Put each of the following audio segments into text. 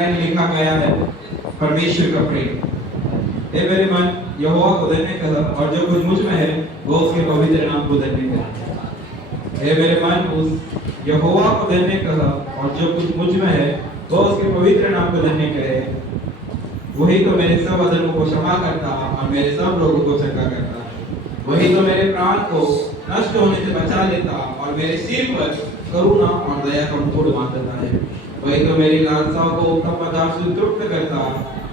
लिखा गया है परमेश्वर का प्रेम। हे मेरे मन यहोवा को धन्य कह, और जो कुछ मुझ में है वो उसके पवित्र नाम को धन्य कह। हे मेरे मन उस यहोवा को धन्य कह, और जो कुछ मुझ में है वो उसके पवित्र नाम को धन्य कहे। वही तो मेरे सब अधर्मों को क्षमा करता और मेरे सब रोगों को चंगा करता। वही तो मेरे प्राण को नष्ट होने से बचा लेता और मेरे सिर पर करुणा और दया का मुकुट बांधता है। वही तो मेरी लालसाओं को उत्तम पदार्थ से तृप्त करता,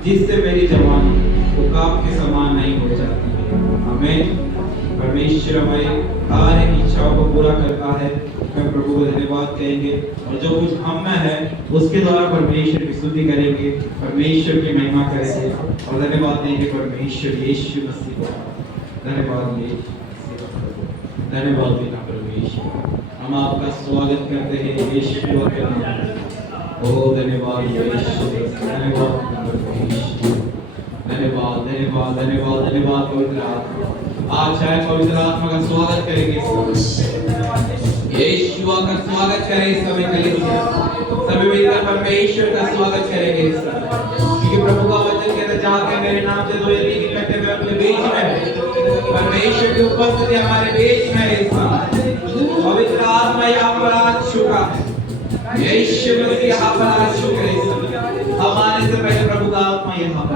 जिससे मेरी जवानी उकाब के समान नहीं हो जाती। आमीन। परमेश्वर हमारी हर एक इच्छाओं को पूरा करता है। मैं प्रभु को धन्यवाद कहेंगे और जो कुछ हम में है उसके द्वारा परमेश्वर की स्तुति करेंगे, परमेश्वर की महिमा करेंगे और धन्यवाद देंगे परमेश्वर यीशु मसीह को। धन्यवाद धन्यवाद पिता परमेश्वर, हम आपका स्वागत करते हैं यीशु के नाम में। ओ धन्यवाद यीशु, धन्यवाद परमेश्वर, धन्यवाद धन्यवाद धन्यवाद धन्यवाद पवित्र आत्मा। आज शायद पवित्र आत्मा का स्वागत करेंगे, यीशु का स्वागत करें इस समय के लिए, सभी मिलकर परमेश्वर का स्वागत करेंगे इस समय, क्योंकि प्रभु का वचन कहता है जाके मेरे नाम से दो या तीन इकट्ठे हुए अपने बीच में, परमेश्वर की उपस्थिति हमारे बीच में इस समय। पवित्र आत्मा यहाँ पर आज चुका है, यीशु मसीह यहाँ पर आज चुका है इस समय। हम आने से पहले प्रभु का आत्मा यहाँ पर,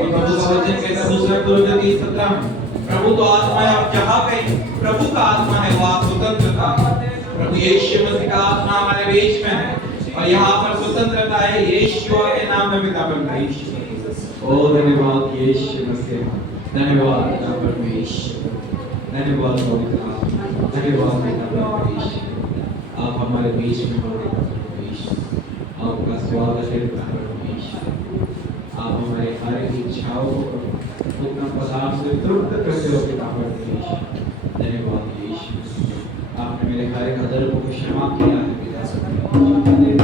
और प्रभु का वचन कहता है दूसरा कोरिन्थियों 3:17 में, प्रभु तो आत्मा है और जहाँ पे प्रभु का आत्मा है वहाँ स्वतंत्रता है। प्रभु यीशु मसीह का आत्मा हमारे बीच में है और यहाँ पर स्वतंत्रता है यीशु के नाम में पिता परमेश्वर। ओ धन्यवाद यीशु मसीह, धन्यवाद पिता परमेश्वर, धन्यवाद पवित्र आत्मा, धन्यवाद पिता परमेश्वर। आप हमारे बीच में हो परमेश्वर, आपका स्वागत है पिता परमेश्वर। आप हमारे हर एक इच्छाओं को उत्तम पदार्थ से तृप्त करते हो पिता परमेश्वर। धन्यवाद यीशु, आपने मेरे हर एक अधर्म को क्षमा किया है पिता परमेश्वर। मेरी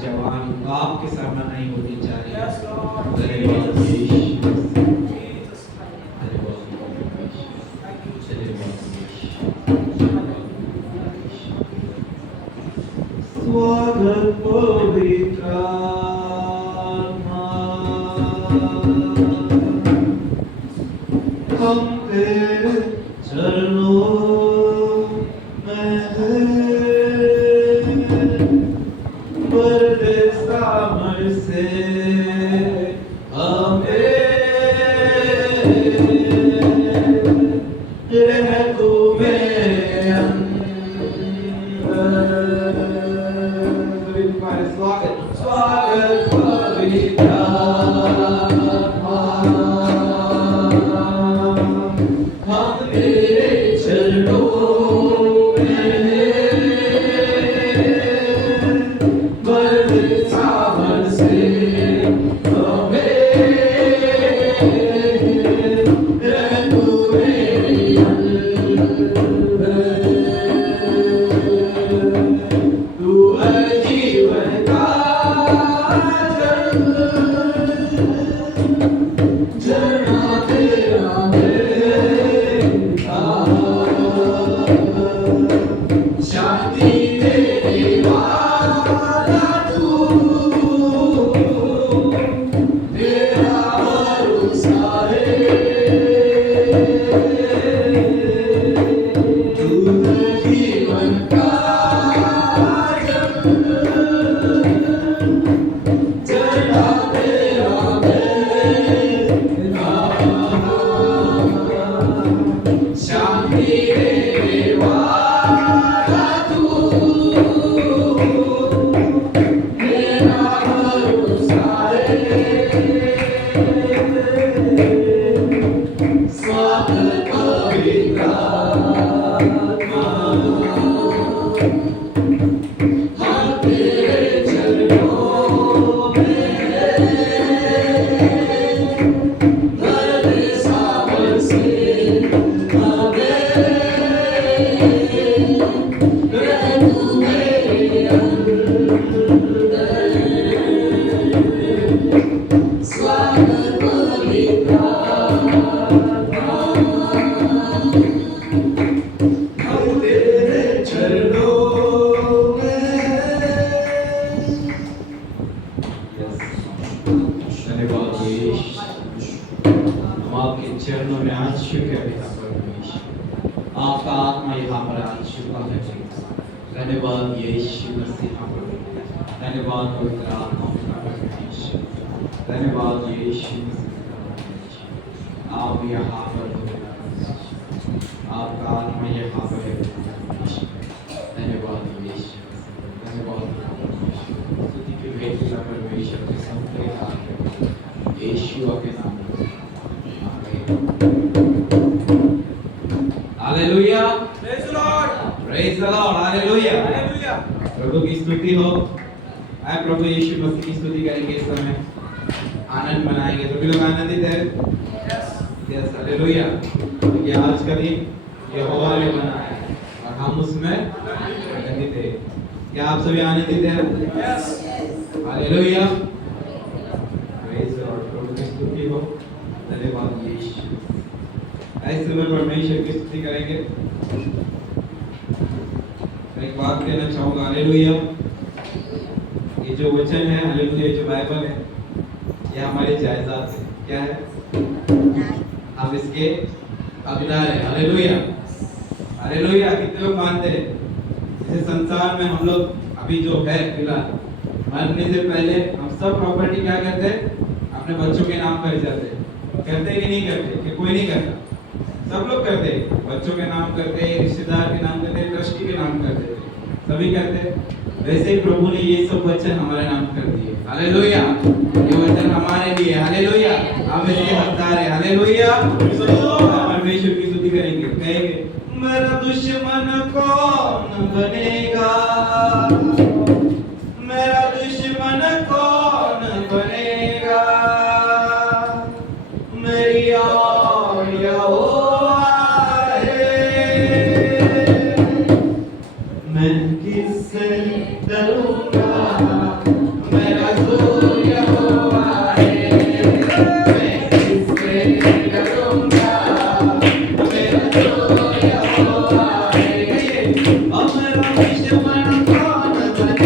जवानी आपके सामने नहीं होती जा रही है। धन्यवाद यीशु, धन्यवाद स्वागत पवित्र आत्मा, हम तेरे चरणों में हैं, बरदे सामर से हमें रह तू मेरे अंदर। स्वागत स्वागत पवित्र आत्मा, हम तेरे चरणों में हैं, बरदे सामर से हमें रह तू मेरे अंदर। तू है जीवन का झरना तेरा शांति तेरी वाला तू, तेरा भरोसा है, तू है जीवन का झरना तेरा यीशु, हम आपके चरणों में आज शुक्र अदा करते हैं। आपका आत्मा यहाँ पर आज शुक्र है। धन्यवाद यीशु मसीह पर, धन्यवाद पवित्र आत्मा पर यीशु, धन्यवाद यीशु मसीह। आप यहाँ पर हो, आपका आत्मा यहाँ पर है। धन्यवाद यीशु, धन्यवाद स्तुति की भेंट का परमेश्वर के संपूर्ण यीशु के नाम में hallelujah, praise the Lord, praise the Lord, hallelujah, hallelujah. प्रभु की स्तुति हो। आए प्रभु यीशु मसीह की स्तुति करेंगे इस समय, आनंद मनाएंगे। सभी लोग आनंदित हैं? Yes yes, hallelujah. ये आज का दिन यहोवा ने बनाया है और हम उसमें आनंदित हैं। क्या आप सभी आनंदित हैं? Yes, hallelujah, praise the Lord. प्रभु की स्तुति हो। धन्यवाद यीशु। ऐसे समय परमेश्वर की स्तुति करेंगे। एक बात कहना चाहूंगा, हालेलुया। ये जो वचन है, हालेलुया, जो बाइबल है, ये हमारे जायदाद है। क्या है? हम इसके हकदार हैं। Hallelujah, hallelujah. कितने लोग मानते हैं? जैसे संसार में हम लोग अभी जो है फिलहाल, मरने से पहले हम सब प्रॉपर्टी क्या करते हैं? अपने बच्चों के नाम कर जाते हैं। करते कि नहीं करते? कि कोई नहीं करता? सब लोग करते हैं। बच्चों के नाम करते हैं, रिश्तेदार के नाम करते हैं, ट्रस्टी के नाम करते हैं, सभी करते हैं। वैसे ही प्रभु ने ये सब वचन हमारे नाम कर दिए। हालेलुया, ये वचन हमारे लिए। हालेलुया, हम इसके हकदार हैं। हालेलुया, परमेश्वर की स्तुति करेंगे। कहेंगे, मेरा दुश्मन कौन बनेगा, मेरा दुश्मन कौन बनेगा, मेरी यहोवा है, मैं किससे डरूंगा, मेरा जोर यहोवा है, मैं किससे डरूंगा, मेरा जोर यहोवा है। अब मेरा दुश्मन कौन बनेगा,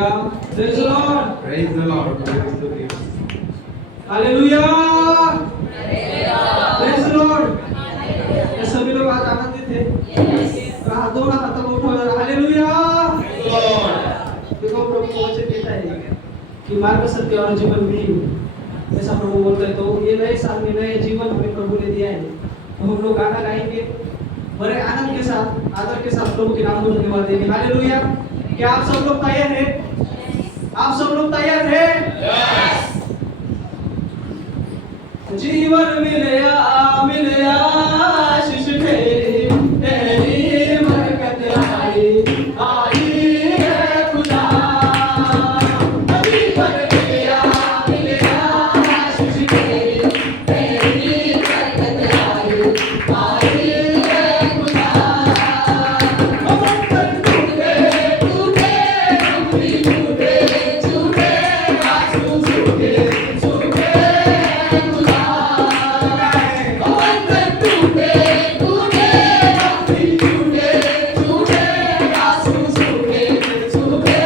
Praise the Lord. Praise the Lord. Praise the Lord. Hallelujah. Praise the Lord. ये सभी लोग आज आनंदित हैं। दोनों हाथों को उठाओ। हालेलुया। देखो प्रभु को वचन कहता है कि मार्ग सत्य और जीवन भी ऐसा प्रभु बोलता है। तो ये नए साल में नए जीवन हमें प्रभु ने दिया है। तो हम लोग गाना गाएंगे बड़े आनंद के साथ, आदर के साथ प्रभु के नाम को धन्यवाद देंगे। हालेलुया। क्या आप सब लोग तैयार हैं? आप सब लोग तैयार हैं? जीवन मिलया मिलया आशीष तेरी तेरी बरकत आई आई है खुदा। जीवन मिलया मिलया आशीष तेरी तेरी बरकत आई आई है खुदा। टूटे टूटे टूटे टूटे टूटे आंसू सूखे सूखे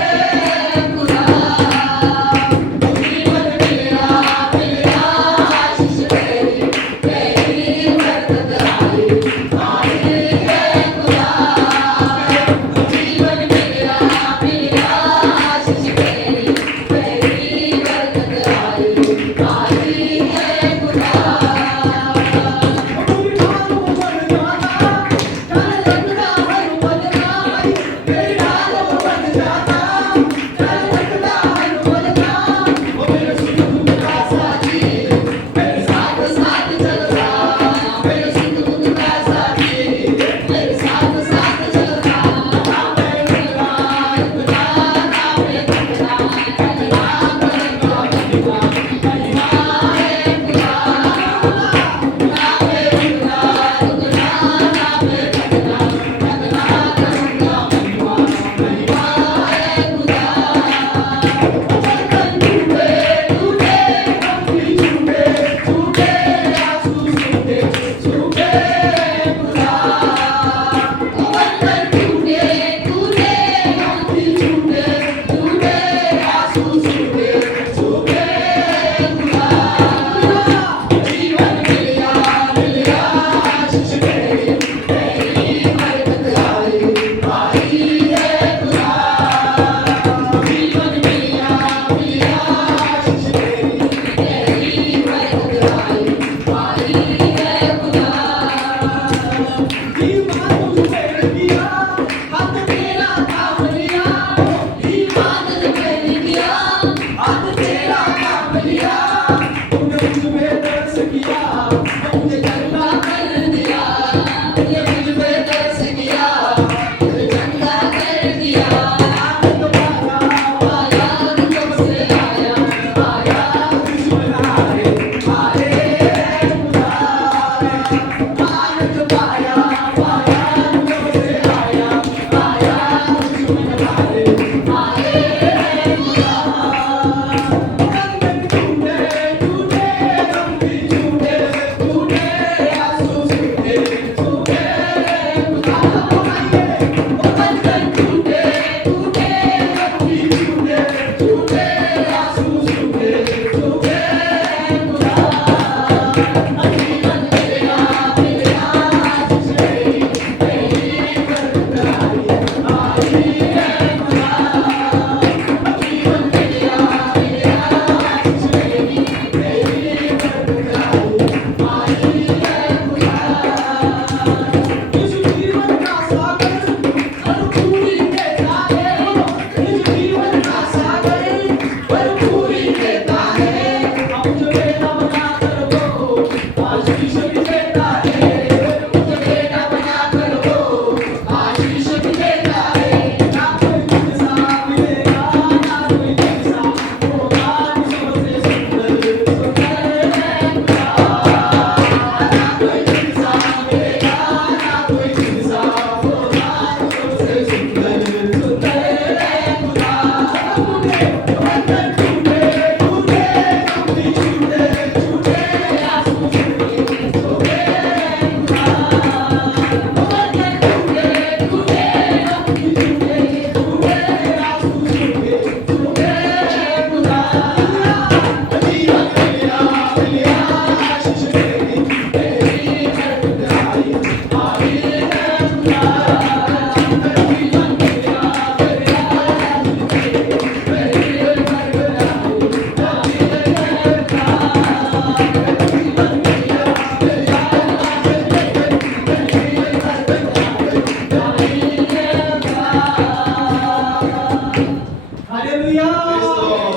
hallelujah Praise the Lord.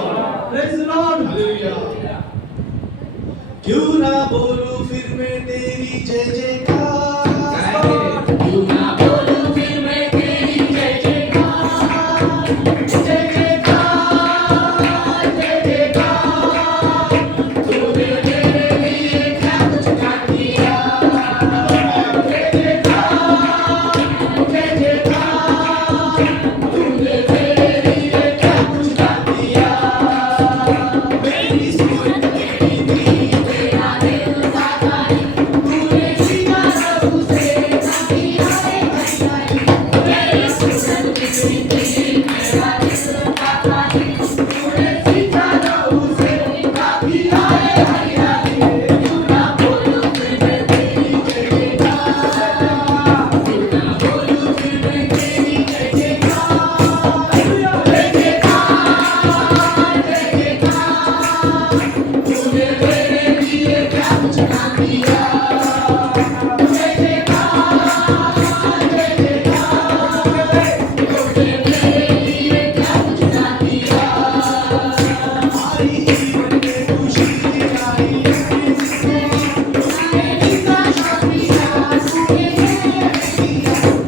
Praise the Lord Hallelujah. क्यों ना बोलूं फिर मैं तेरी जय जयकार गाएंगे। क्यों ना बोलूं फिर मैं तेरी जय जयकार जय जयकार जय जयकार तूने मेरे लिए क्या कुछ कर दिया जय जयकार जय जयकार तूने मेरे लिए क्या कुछ कर दिया मेरी सोच तेरी थी तेरा दिल दाता तूने सीधा प्रभु से ताकि आए हरियाली मेरी सोच तेरी थी तेरा दिल दाता तूने सीधा प्रभु से ताकि आए हरियाली क्यों ना बोलूं फिर मैं तेरी जय जयकार क्यों ना बोलूं फिर मैं तेरी जय जयकार जय जयकार जय जयकार तूने मेरे लिए क्या कुछ ना दिया जय जयकार जय जयकार तूने मेरे लिए क्या कुछ ना दिया हमारी जीवन में खुशी आई तूने जितना शादिया तूने दिया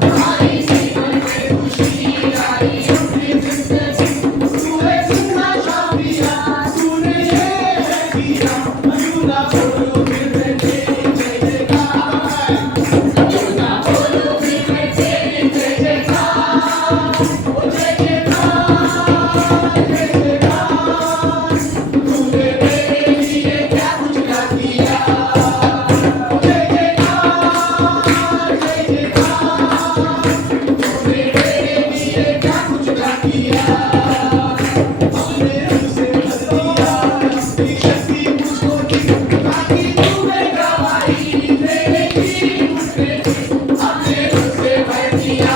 हमारी जीवन में खुशी आई अपनी जिंदगी तूने जितना शादिया तूने किया क्यों ना बोलूं फिर मैं तेरी जय जयकार क्यों ना बोलूं फिर मैं तेरी जय जयकार ओ जय जयकार जय जयकार तूने मेरे लिए क्या कुछ कर दिया जय जयकार जय जयकार तूने मेरे लिए क्या कुछ कर दिया हमने उसे भर दिया अपनी शक्ति मुझको दी ताकि तूने गवाही तेरे की मुझे हमने उसे भर दिया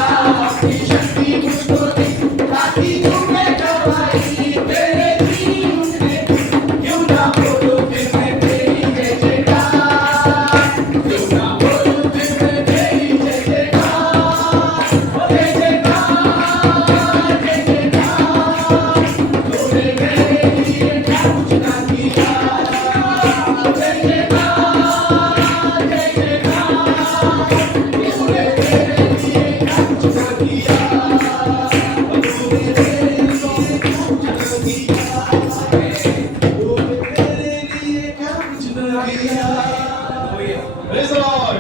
अपनी शक्ति मुझको दी ताकि तूने गवाही तेरे की मुझे क्यों ना बोलूं फिर मैं तेरी जय जयकार क्यों ना बोलूं फिर मैं तेरी जय जयकार ओ जय जयकार जय जयकार तूने मेरे लिए क्या कुछ ना किया जय जयकार जय जयकार तूने मेरे लिए क्या कुछ ना किया तूने मेरे लिए क्या कुछ ना किया तूने मेरे लिए क्या कुछ ना किया Praise the Lord.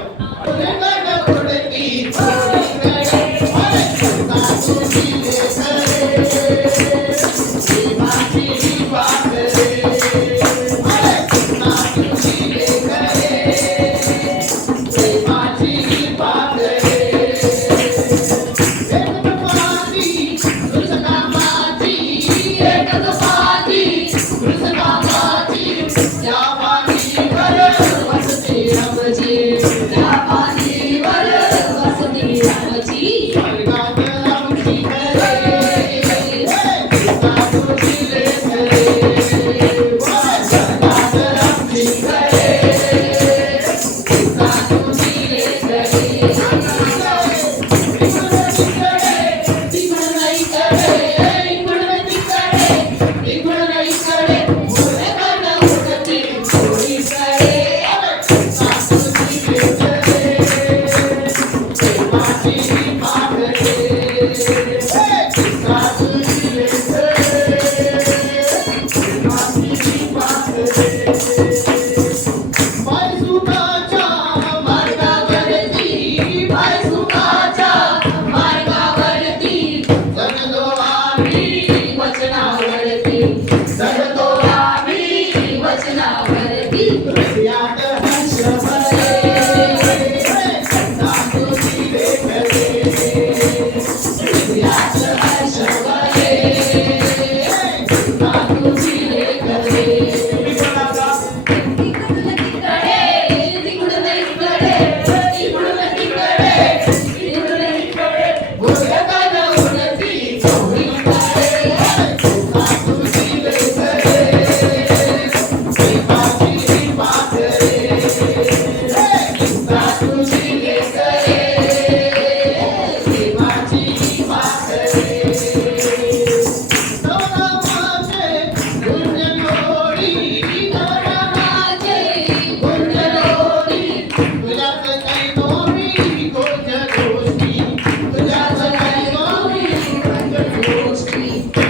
Hey! Thank you.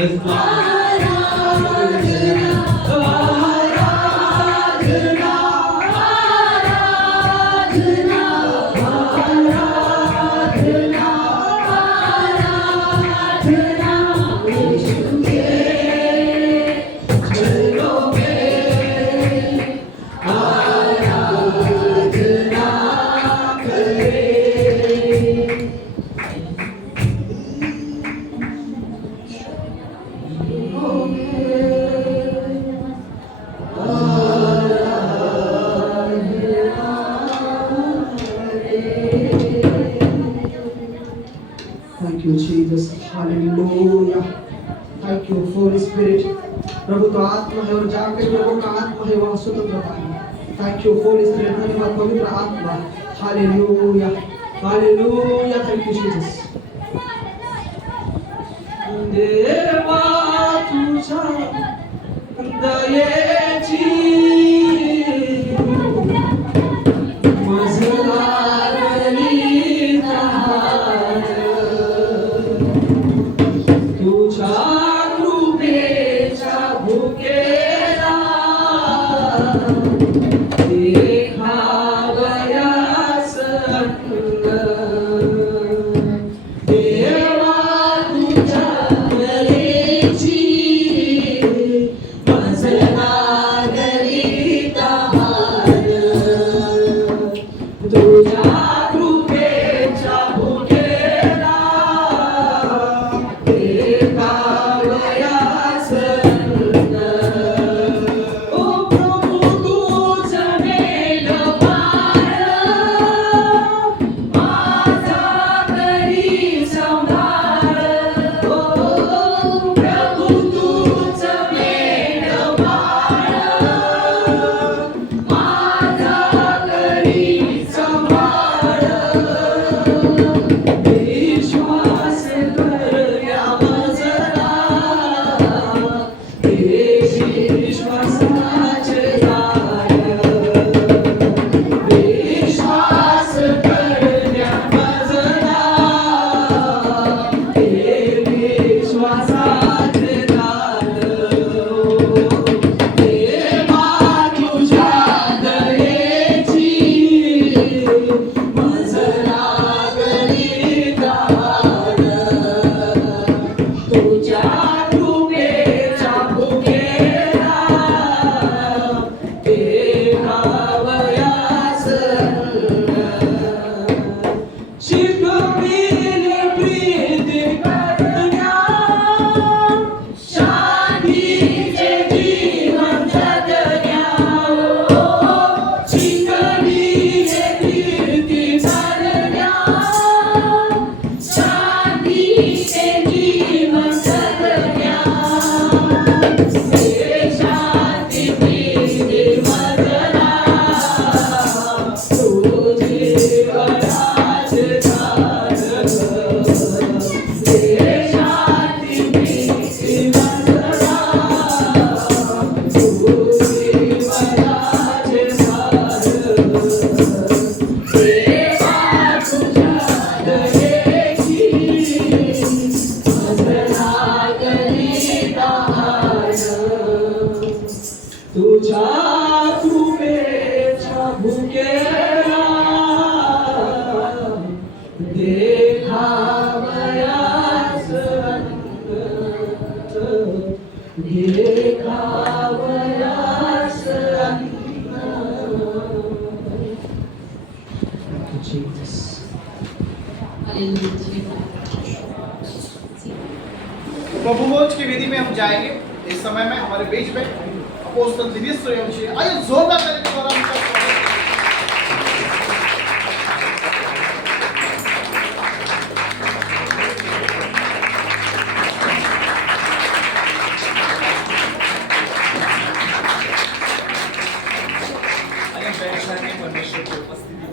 Praise God. Thank you, Jesus. Hallelujah. Thank you, Holy Spirit. प्रभु तो आत्मा है और जाकर प्रभु का आत्मा है वहाँ स्वतंत्रता है. Thank you, Holy Spirit. धन्यवाद पवित्र आत्मा. Hallelujah. Hallelujah. Thank you, Jesus. देवा तुझा दयेची मजलारली धार तुझ्या कृपेच्या भुकेला देखावयास अन्न देवा तुझ्या दयेची मजलारली धार तुझ्या कृपेच्या भुकेला देखावयास अन्न. ओ प्रभु तुझं मेलवार माझा तरी संभाळ. ओ प्रभु तुझं मेलवार माझा तरी संभाळ. विश्वास करण्या मजला विश्वासाचे दार. विश्वास करण्या मजला विश्वासाचे दार. देवा तुझ्या दयेची मजला दार. तुझ्या कृपेच्या भुकेला देखावयास अन्न. शिकविले प्रीती करण्या शांतीचे जीवन जगण्या. ओ शिकविले प्रीती करण्या शांतीचे जीवन जगण्या. हे शांती प्रीती मजला तुझी वराज दार. हे शांती प्रीती मजला तुझी वराज दार. देवा तुझ्या दयेची मजला दार. तुझ्या कृपेच्या भुकेला देखावयास अन्न. देखावयास अन्न. Jesus. प्रभु भोज की विधि में हम जाएंगे. इस समय में हमारे बीच में अपोस्तल दिनेश सूर्यवंशी. आइए जोरदार ताली के द्वारा उनका स्वागत. आइए बैठने परमेश्वर की उपस्थिति में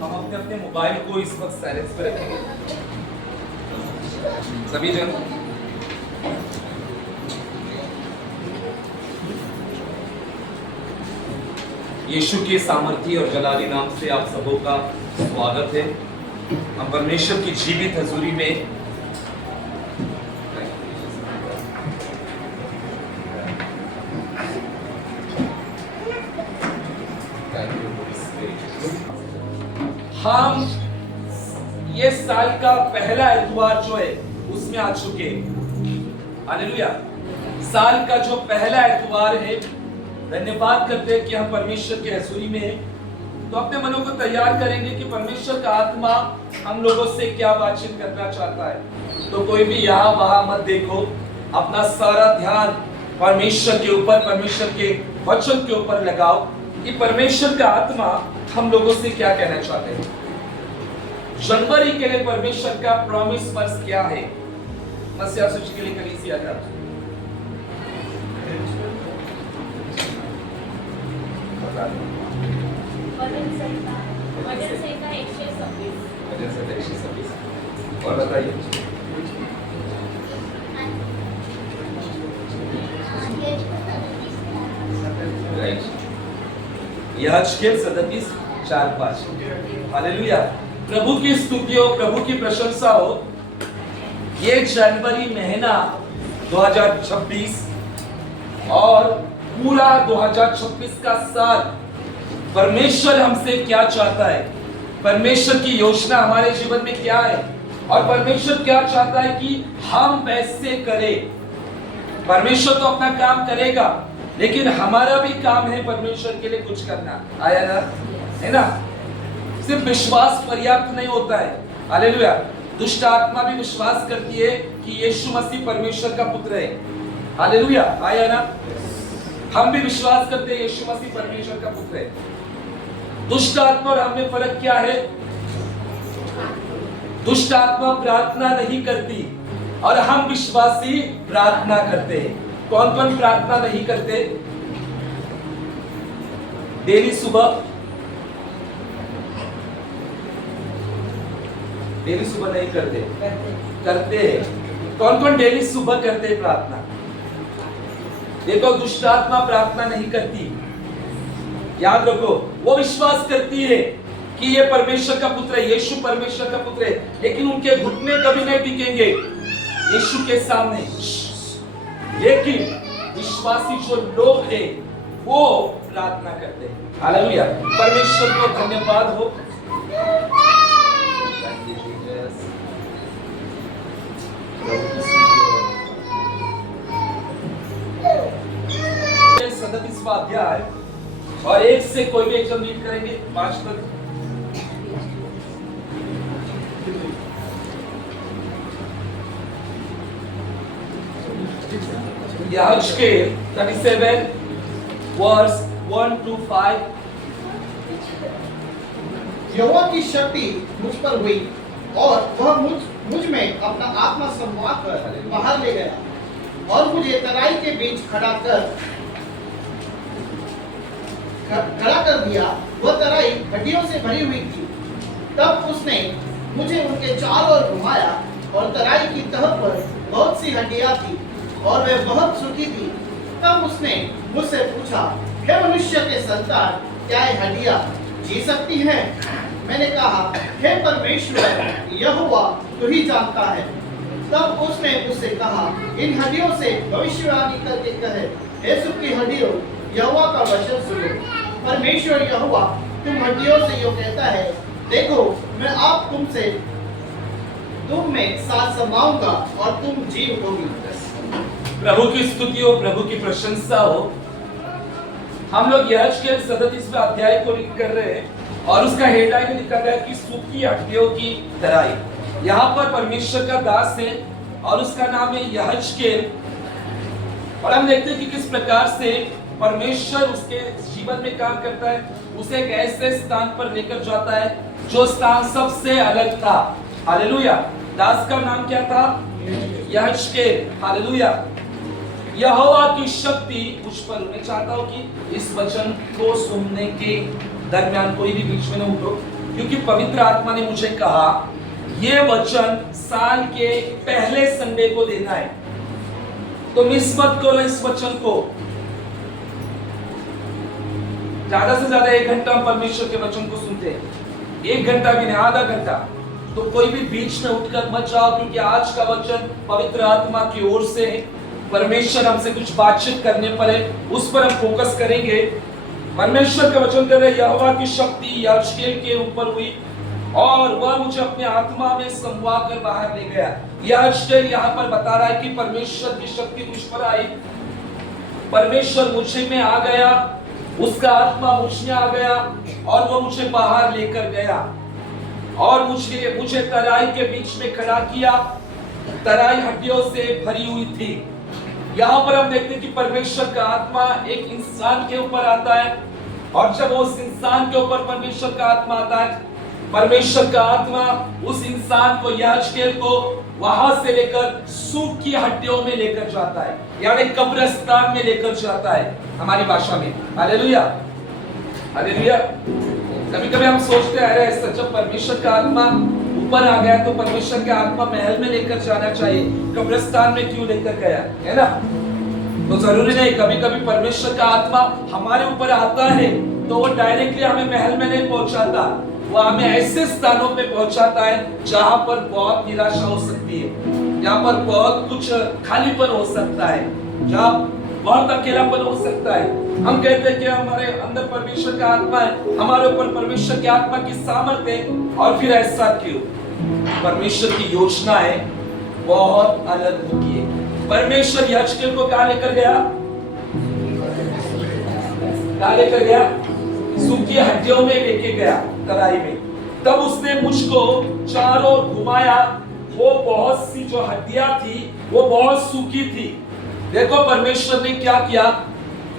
हम अपने अपने मोबाइल को इस वक्त साइलेंस पे रखेंगे. सभी जन यीशु के सामर्थी और जलाली नाम से आप सबों का स्वागत है. हम परमेश्वर की जीवित हजूरी में हम ये साल का पहला एतवार जो है उसमें आ चुके हैं। हालेलुया। साल का जो पहला एतवार है, धन्यवाद करते हैं कि हम परमेश्वर के हजूरी में हैं। तो अपने मनों को तैयार करेंगे कि परमेश्वर का आत्मा हम लोगों से क्या बातचीत करना चाहता है। तो कोई भी यहाँ वहां मत देखो, अपना सारा ध्यान परमेश्वर के ऊपर, परमेश्वर के वचन के ऊपर लगाओ कि परमेश्वर का आत्मा हम लोगों से क्या कहना चाहते हैं। जनवरी के लिए परमेश्वर का प्रॉमिस वर्स क्या है? मसीह सूची के लिए कलीसिया का और बताइए। यहेजकेल 37:4-5। हालेलुया। प्रभु की स्तुति हो, प्रभु की प्रशंसा हो। ये जनवरी महीना 2026 और पूरा 2026 का साल परमेश्वर हमसे क्या चाहता है, परमेश्वर की योजना हमारे जीवन में क्या है और परमेश्वर क्या चाहता है कि हम वैसे करें। परमेश्वर तो अपना काम करेगा, लेकिन हमारा भी काम है परमेश्वर के लिए कुछ करना। आया ना? है ना? सिर्फ विश्वास पर्याप्त नहीं होता है। हालेलुया। दुष्ट आत्मा भी विश्वास करती है कि यीशु मसीह परमेश्वर का पुत्र है। हालेलुया। आया ना? हम भी विश्वास करते हैं यीशु मसीह परमेश्वर का पुत्र है। दुष्ट आत्मा और हम में फर्क क्या है? दुष्ट आत्मा प्रार्थना नहीं करती और हम विश्वासी प्रार्थना करते हैं। कौन कौन प्रार्थना नहीं करते? डेली सुबह नहीं करते हैं। कौन कौन डेली सुबह करते हैं प्रार्थना? देखो, दुष्ट आत्मा प्रार्थना नहीं करती। याद रखो, वो विश्वास करती है कि ये परमेश्वर का पुत्र है, यीशु परमेश्वर का पुत्र है, लेकिन उनके घुटने कभी नहीं टिकेंगे यीशु के सामने। लेकिन विश्वासी जो लोग हैं वो प्रार्थना करते हैं। हालेलुया। परमेश्वर को धन्यवाद हो। अध्याय और 1 से कोई भी एक जन रीड करेंगे 5 तक। यहेजकेल 37 वर्स 1 to 5। यहोवा की शक्ति मुझ पर हुई और वह मुझ में अपना आत्मा समवा कर बाहर ले गया और मुझे तराई के बीच खड़ा कर दिया। वह तराई हड्डियों से भरी हुई थी। तब उसने मुझे उनके चारों ओर घुमाया और तराई की तह पर बहुत सी हड्डियां थी और वे बहुत सूखी थी। तब उसने मुझसे पूछा, हे मनुष्य के संतान, क्या ये हड्डियां जी सकती हैं? मैंने कहा, हे परमेश्वर यहोवा, तू ही जानता है। तब उसने मुझसे कहा, इन हड्डियों से भविष्यवाणी करके कहे, हे सूखी हड्डियों, यहोवा का वचन सुनो। परमेश्वर यहोवा तुम हड्डियों से यो कहता है, देखो मैं आप तुम में सांस समाऊंगा और तुम जी उठोगी। प्रभु की स्तुति हो, प्रभु की प्रशंसा हो। हम लोग यहेजकेल 37वें अध्याय को रीड कर रहे हैं और उसका हेडलाइन में लिखा गया कि सूखी हड्डियों की तराई। यहाँ पर परमेश्वर का दास है और उसका नाम है यहेजकेल। और हम देखते हैं कि किस प्रकार से परमेश्वर उसके जीवन में काम करता है, उसे एक ऐसे स्थान पर लेकर जाता है जो स्थान सबसे अलग था। हालेलुया। दास का नाम क्या था? यहेजकेल। हालेलुया। यहोवा की शक्ति मुझ पर। मैं चाहता हूं कि इस वचन को सुनने के दरमियान कोई भी बीच में न उठो, क्योंकि पवित्र आत्मा ने मुझे कहा ये वचन साल के पहले संडे को देना है। तो मिस मत करो इस वचन को। ज्यादा से ज्यादा 1 घंटा हम परमेश्वर के वचन को सुनते हैं। 1 घंटा भी नहीं, आधा घंटा। तो कोई भी बीच में उठकर मत जाओ, क्योंकि आज का वचन पवित्र आत्मा की ओर से है। परमेश्वर हमसे कुछ बातचीत करने पर है, उस पर हम फोकस करेंगे। परमेश्वर का वचन कह रहे यहोवा की शक्ति यहेजकेल के ऊपर हुई और वह मुझे अपने आत्मा में समवा कर बाहर ले गया। यहेजकेल यहाँ पर बता रहा है कि परमेश्वर की शक्ति मुझ पर आई, परमेश्वर मुझे में आ गया, उसका आत्मा मुझ में आ गया और वो मुझे बाहर लेकर गया और मुझे तराई के बीच में खड़ा किया। तराई हड्डियों से भरी हुई थी। यहाँ पर हम देखते हैं कि परमेश्वर का आत्मा एक इंसान के ऊपर आता है और जब उस इंसान के ऊपर परमेश्वर का आत्मा आता है, परमेश्वर का आत्मा उस इंसान को यहेजकेल को वहां से लेकर सूखी हड्डियों में लेकर जाता है, यानी कब्रिस्तान में लेकर जाता है हमारी भाषा में। Hallelujah, hallelujah. कभी-कभी हम सोचते हैं अरे सच जब परमेश्वर का आत्मा ऊपर आ गया तो परमेश्वर का आत्मा महल में लेकर जाना चाहिए, कब्रिस्तान में क्यों लेकर गया, है ना? तो जरूरी नहीं, कभी-कभी परमेश्वर का आत्मा हमारे ऊपर आता है तो वो डायरेक्टली हमें महल में नहीं पहुंचाता, वो हमें ऐसे स्थानों पे पहुंचाता है जहां पर बहुत निराशा हो सकती है, जहां पर बहुत कुछ खालीपन हो सकता है, जहां बहुत अकेलापन हो सकता है। हम कहते हैं कि हमारे अंदर परमेश्वर का आत्मा है, हमारे ऊपर परमेश्वर की आत्मा की सामर्थ्य है, और फिर ऐसा क्यों? परमेश्वर की योजना है बहुत अलग होती है। परमेश्वर यहेजकेल को कहां लेकर गया? कहां लेकर गया? सूखी हड्डियों में लेके गया, तराई में। तब उसने मुझको चारों ओर घुमाया, वो बहुत सी जो हड्डियां थी वो बहुत सूखी थी। देखो परमेश्वर ने क्या किया,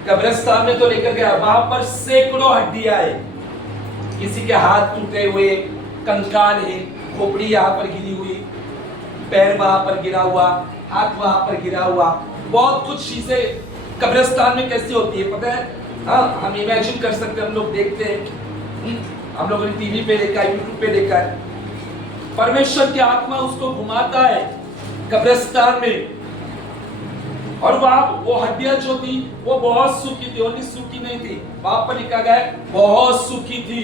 कब्रिस्तान में तो लेकर गया, वहां पर सैकड़ों हड्डियां है, किसी के हाथ टूटे हुए, कंकाल है, खोपड़ी यहाँ पर गिरी हुई, पैर वहां पर गिरा हुआ, हाथ वहां पर गिरा हुआ, बहुत कुछ चीजें कब्रिस्तान में कैसी होती है पता है? हाँ, हम इमेजिन कर सकते हैं, हम लोग देखते हैं, हम लोगों ने टीवी पे देखा है, यूट्यूब पे देखा है। परमेश्वर की आत्मा उसको घुमाता है कब्रिस्तान में, और वहां वो हड्डियां जो थी वो बहुत सूखी थी, ओनली सूखी नहीं थी, वहां पर लिखा गया है बहुत सूखी थी।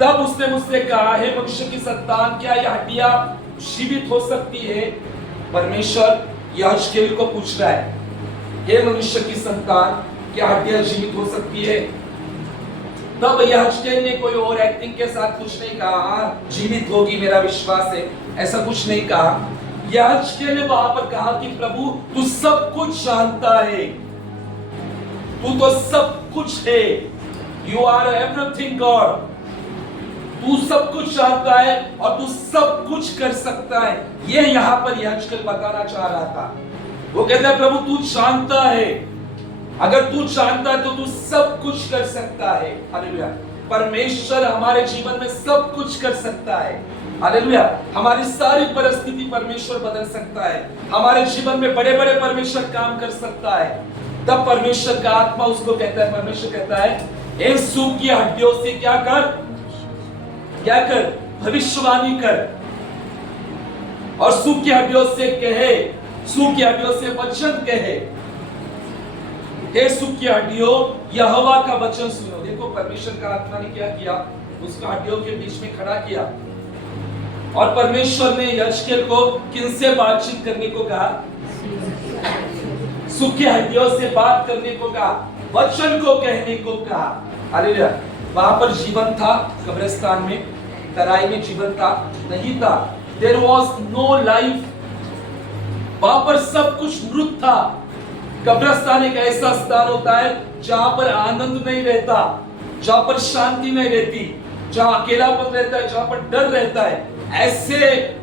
तब उसने मुझसे कहा, हे मनुष्य की संतान, क्या ये हड्डियां जीवित हो सकती है? परमेश्वर यहेजकेल को पूछ रहा है, हे मनुष्य की संतान, क्या हड्डियां जीवित हो सकती है? तब यहेजकेल ने कोई और एक्टिंग के साथ कुछ नहीं कहा, जीवित होगी, मेरा विश्वास है, ऐसा कुछ नहीं कहा। यहेजकेल ने वहां पर कहा कि प्रभु तू सब कुछ जानता है, तू तो सब कुछ है, यू आर एवरीथिंग गॉड, तू सब कुछ जानता है और तू सब कुछ कर सकता है। ये यहां पर यहेजकेल बताना चाह रहा था। वो कहता है प्रभु तू जानता है, अगर तू जानता है तो तू सब कुछ कर सकता है। हालेलुया। परमेश्वर हमारे जीवन में सब कुछ कर सकता है। हालेलुया। हमारी सारी परिस्थिति परमेश्वर बदल सकता है, हमारे जीवन में बड़े बड़े परमेश्वर काम कर सकता है। तब परमेश्वर का आत्मा उसको कहता है, परमेश्वर कहता है, ए सूखी हड्डियों से क्या कर, क्या कर, भविष्यवाणी कर, और सूखी हड्डियों से कहे, सूखी हड्डियों से वचन कहे, हे सूखी हड्डियों यहोवा का वचन सुनो। देखो परमेश्वर का आत्मा ने क्या किया, उसको हड्डियों के बीच में खड़ा किया, और परमेश्वर ने यहेजकेल को किनसे बातचीत करने को कहा? सूखी हड्डियों से बात करने को कहा, वचन को कहने को कहा। हालेलुया। वहां पर जीवन था, कब्रिस्तान में, तराई में जीवन था नहीं था, देयर वाज नो लाइफ, वहां पर सब कुछ मृत था। कब्रिस्तान एक ऐसा स्थान होता है जहां पर आनंद नहीं रहता, जहां पर शांति नहीं रहती, जहां अकेलापन रहता है, जहां पर डर रहता है। ऐसे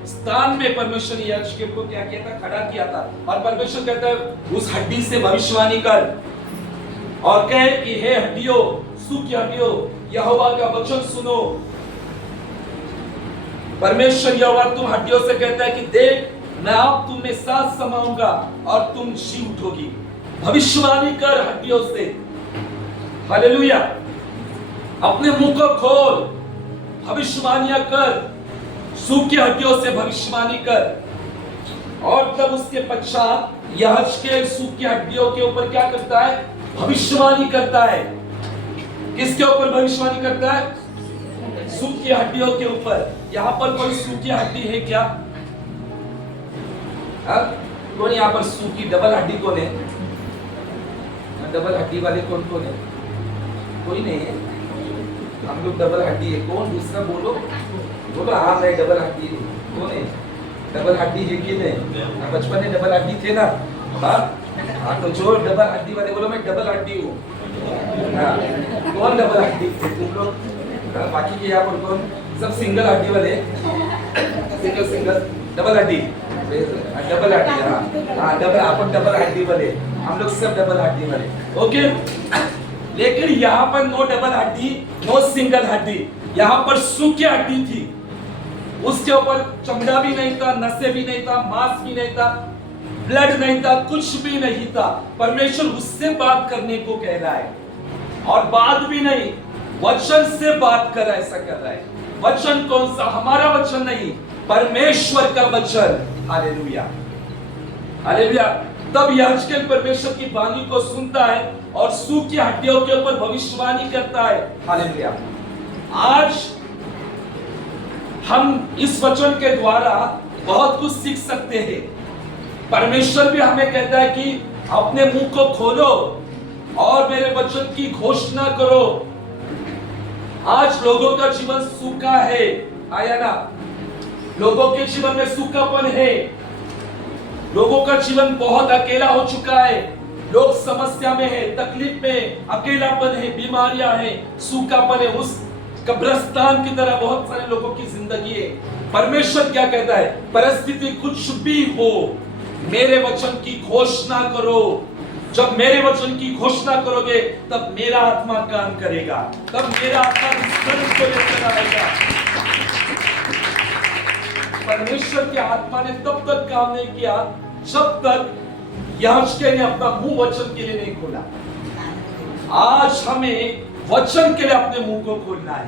स्थान में परमेश्वर ने यहेजकेल को क्या किया था, खड़ा किया था, और परमेश्वर कहता है उस हड्डी से भविष्यवाणी कर और कहे कि हे हड्डियों, सूखी हड्डियों, यहोवा का वचन सुनो। परमेश्वर यहोवा तुम हड्डियों से कहता है कि देख मैं आप तुम में सांस समाऊंगा और तुम जी उठोगी। भविष्यवाणी कर हड्डियों से। हालेलुया। अपने मुंह को खोल, भविष्यवाणियां कर, सूखी हड्डियों से भविष्यवाणी कर। और तब उसके पश्चात यहेजकेल सूखी हड्डियों के ऊपर क्या करता है, भविष्यवाणी करता है। किसके ऊपर भविष्यवाणी करता है? सूखी हड्डियों के ऊपर, यहाँ पर कोई सूखी हड्डी है क्या? कौन यहाँ पर सूखी डबल हड्डी कौन है? डबल हड्डी वाले कौन कौन है? कोई नहीं है। हम लोग डबल हड्डी है। कौन दूसरा बोलो बोलो। हाँ मैं डबल हड्डी हूँ। कौन है डबल हड्डी है? कि नहीं बचपन में डबल हड्डी थे ना? हाँ तो जो डबल हड्डी वाले बोलो मैं डबल हड्डी हूँ। हाँ कौन डबल हड्डी थे तुम लोग? बाकी के यहाँ पर कौन? सब सिंगल हड्डी वाले। सिंगल डबल हड्डी डबल हड्डी। हाँ डबल, अपन डबल हड्डी वाले, हम लोग सब डबल हड्डी वाले। ओके, लेकिन यहाँ पर नो डबल हड्डी, नो सिंगल हड्डी। यहाँ पर सूखी हड्डी थी, उसके ऊपर चमड़ा भी नहीं था, नसें भी नहीं था, मांस भी नहीं था, ब्लड नहीं था, कुछ भी नहीं था। परमेश्वर उससे बात करने को कह रहा है, और बात भी नहीं, वचन से बात कर रहा है। ऐसा कर रहा है। वचन कौन सा? हमारा वचन नहीं, परमेश्वर का वचन। Hallelujah hallelujah. तब याजक परमेश्वर की वाणी को सुनता है और सूखी हड्डियों के ऊपर भविष्यवाणी करता है। हालेलुया। आज हम इस वचन के द्वारा बहुत कुछ सीख सकते हैं। परमेश्वर भी हमें कहता है कि अपने मुंह को खोलो और मेरे वचन की घोषणा करो। आज लोगों का जीवन सूखा है, आया ना? लोगों के जीवन में सूखापन है। लोगों का जीवन बहुत अकेला हो चुका है। लोग समस्या में है, तकलीफ में, अकेलापन है, बीमारियां है, सूखापन है। उस कब्रिस्तान की तरह बहुत सारे लोगों की जिंदगी है। परमेश्वर क्या कहता है? परिस्थिति कुछ भी हो, मेरे वचन की घोषणा करो। जब मेरे वचन की घोषणा करोगे तब मेरा आत्मा काम करेगा, तब मेरा आत्मा को लेकर आएगा। परमेश्वर की आत्मा ने तब तक काम नहीं किया जब तक याजक ने अपना मुंह वचन के लिए नहीं खोला। आज हमें वचन के लिए अपने मुंह को खोलना है।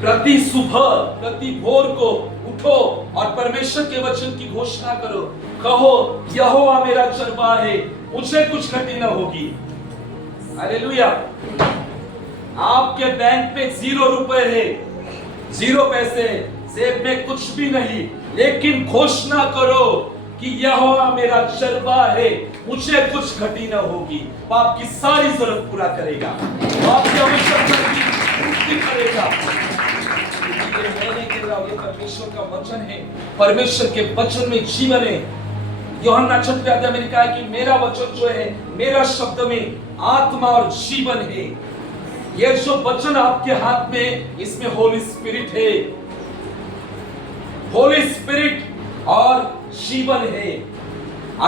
प्रति सुबह, प्रति भोर को उठो और परमेश्वर के वचन की घोषणा करो। कहो, यहोवा मेरा चरवाहा है, मुझे कुछ घटी न होगी। हालेलुया। आपके बैंक में 0 रुपए है, 0 पैसे, जेब में कुछ भी नहीं, लेकिन घोषणा करो कि यहोवा मेरा चरवाहा है, मुझे कुछ घटी न होगी। वो आपकी सारी जरूरत पूरा करेगा, वो आपकी आवश्यकता की पूर्ति करेगा। ये मैं नहीं कह रहा हूं, ये परमेश्वर का वचन है। परमेश्वर के वचन में जीवन है। यूहन्ना 6 अध्याय में लिखा है कि मेरा वचन जो है, मेरा शब्द में आत्मा और जीवन है। ये जो वचन आपके हाथ में, इसमें होली स्पिरिट है। होली स्पिरिट और जीवन है।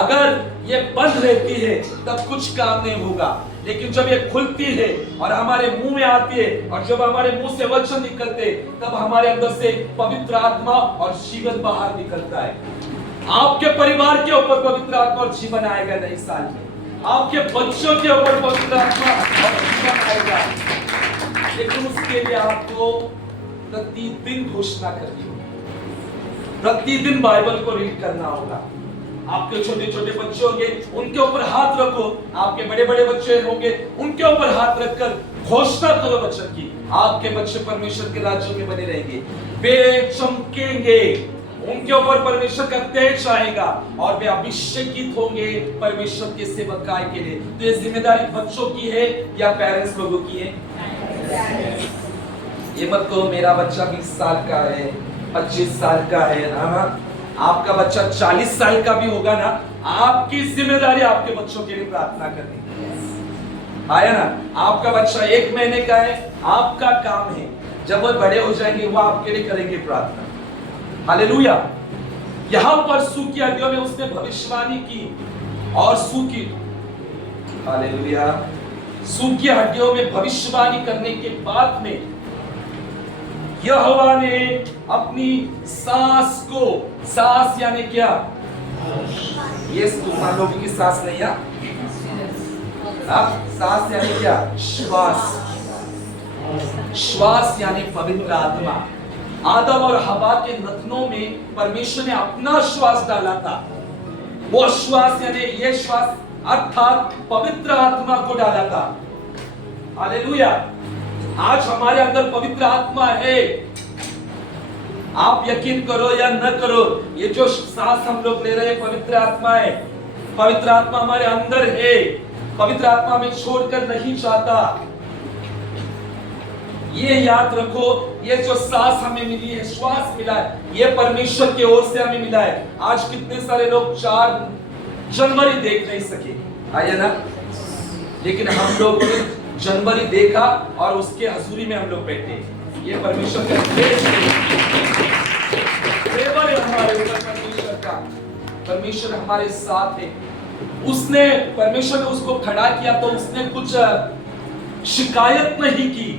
अगर ये बंद रहती है तब कुछ काम नहीं होगा, लेकिन जब ये खुलती है और हमारे मुंह में आती है और जब हमारे मुंह से वचन निकलते, तब हमारे अंदर से पवित्र आत्मा और जीवन बाहर निकलता है। आपके परिवार के ऊपर पवित्र आत्मा और जीवन आएगा नए साल में। आपके बच्चों के ऊपर पवित्र आत्मा और जीवन आएगा, लेकिन उसके लिए आपको प्रतिदिन घोषणा करनी होगी, प्रतिदिन बाइबल को रीड करना होगा। आपके छोटे छोटे बच्चे होंगे, उनके ऊपर हाथ रखो। आपके बड़े बड़े बच्चे होंगे, उनके ऊपर हाथ रखकर घोषणा करो वचन की। आपके बच्चे परमेश्वर के राज्य में बने रहेंगे, वे चमकेंगे, उनके ऊपर परमेश्वर का तेज आएगा और वे अभिषेकित होंगे परमेश्वर के सेवकाई के लिए। तो ये जिम्मेदारी बच्चों की है या पेरेंट्स लोगों की है? ये मत कहो मेरा बच्चा 20 साल का है, 25 साल का है ना। आपका बच्चा 40 साल का भी होगा ना, आपकी जिम्मेदारी आपके बच्चों के लिए प्रार्थना करनी। आया ना? आपका बच्चा 1 महीने का है, आपका काम है जब वो बड़े हो जाएंगे वो आपके लिए करेंगे प्रार्थना। हालेलुया। यहां पर सूखी हड्डियों में उसने भविष्यवाणी की और सूखी, हालेलुया, सूखी हड्डियों में भविष्यवाणी करने के बाद में यहोवा ने अपनी सांस को, सांस यानी क्या? ये तूफान लोगों की सांस नहीं है। सांस यानी क्या? श्वास। श्वास यानी पवित्र आत्मा। आदम और हवा के नथनों में परमेश्वर ने अपना श्वास डाला था। वो श्वास यानी ये श्वास अर्थात पवित्र आत्मा को डाला था। हालेलुया। आज हमारे अंदर पवित्र आत्मा है। आप यकीन करो या न करो, ये जो सांस हम लोग ले रहे हैं पवित्र आत्मा है। पवित्र आत्मा हमारे अंदर है। पवित्र आत्मा हमें छोड़कर नहीं जाता। ये याद रखो, ये जो सांस हमें मिली है, श्वास मिला है, ये परमेश्वर की ओर से हमें मिला है। आज कितने सारे लोग 4 जनवरी देख नहीं सके, आया ना, लेकिन हम लोग जनवरी देखा और उसके हजूरी में हम लोग बैठे। ये परमेश्वर का ग्रेस है हमारे ऊपर। परमेश्वर का, परमेश्वर हमारे साथ है। उसने, परमेश्वर ने उसको खड़ा किया तो उसने कुछ शिकायत नहीं की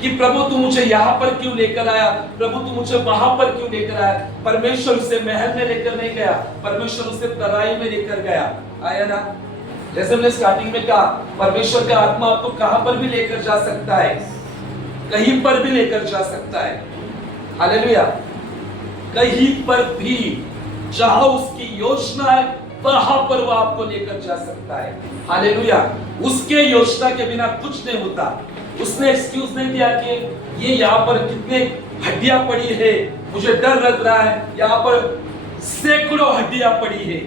कि प्रभु तू मुझे यहाँ पर क्यों लेकर आया, प्रभु तू मुझे वहां पर क्यों लेकर आया। परमेश्वर उसे महल में लेकर नहीं गया, परमेश्वर उसे तराई में लेकर गया, आया ना। जैसे हमने स्टार्टिंग में कहा, परमेश्वर का आत्मा आपको कहां पर भी लेकर जा सकता है, कहीं पर भी लेकर जा सकता है। हालेलुया। कहीं पर भी जहां उसकी योजना है वहां पर वो आपको लेकर जा सकता है। हालेलुया। उसके योजना के बिना कुछ नहीं होता। उसने एक्सक्यूज नहीं दिया कि ये यहाँ पर कितने हड्डियां पड़ी है, मुझे डर लग रहा है, यहाँ पर सैकड़ों हड्डियां पड़ी है,